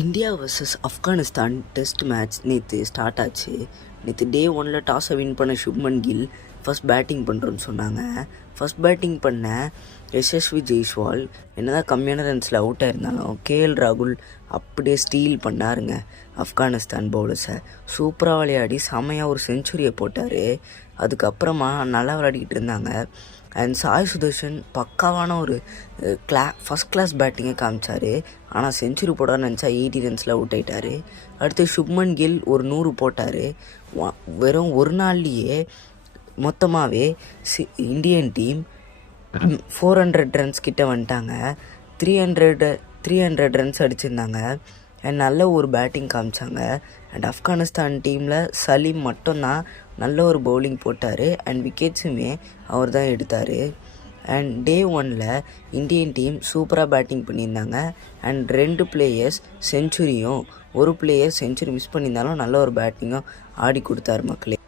India versus Afghanistan test match நேற்று start ஆச்சு. நேற்று டே 1 டாஸை வின் பண்ண சுப்மன் கில் ஃபஸ்ட் பேட்டிங் பண்ணுறோன்னு சொன்னாங்க. ஃபஸ்ட் பேட்டிங் பண்ண யசஸ்வி ஜெய்ஸ்வால் என்னதான் கம்மியான ரன்ஸில் அவுட் ஆயிருந்தாலும் கேஎல் ராகுல் அப்படியே ஸ்டீல் பண்ணாருங்க ஆப்கானிஸ்தான் பவுலர்ஸை. சூப்பராக விளையாடி செமையாக ஒரு செஞ்சுரியை போட்டார். அதுக்கப்புறமா நல்லா விளையாடிக்கிட்டு இருந்தாங்க. அண்ட் சாய் சுதர்ஷன் பக்காவான ஒரு ஃபஸ்ட் கிளாஸ் பேட்டிங்கை காமிச்சார். ஆனால் செஞ்சுரி போடான்னு நினச்சா 80 ரன்ஸில் அவுட் ஆகிட்டார். அடுத்து சுப்மன் கில் ஒரு 100 போட்டார். வெறும் ஒரு நாள்லேயே மொத்தமாகவே இந்தியன் டீம் 400 ரன்ஸ் கிட்ட வந்துட்டாங்க. 300 ரன்ஸ் அடிச்சிருந்தாங்க. அண்ட் நல்ல ஒரு பேட்டிங் காமிச்சாங்க. அண்ட் ஆப்கானிஸ்தான் டீமில் சலீம் மட்டும்தான் நல்ல ஒரு பவுலிங் போட்டார். அண்ட் விக்கெட்ஸுமே அவர் தான் எடுத்தார். அண்ட் டே 1 இந்தியன் டீம் சூப்பராக பேட்டிங் பண்ணியிருந்தாங்க. அண்ட் 2 பிளேயர்ஸ் செஞ்சுரியும் ஒரு பிளேயர் செஞ்சுரி மிஸ் பண்ணியிருந்தாலும் நல்ல ஒரு பேட்டிங்கும் ஆடி கொடுத்தாரு மக்களே.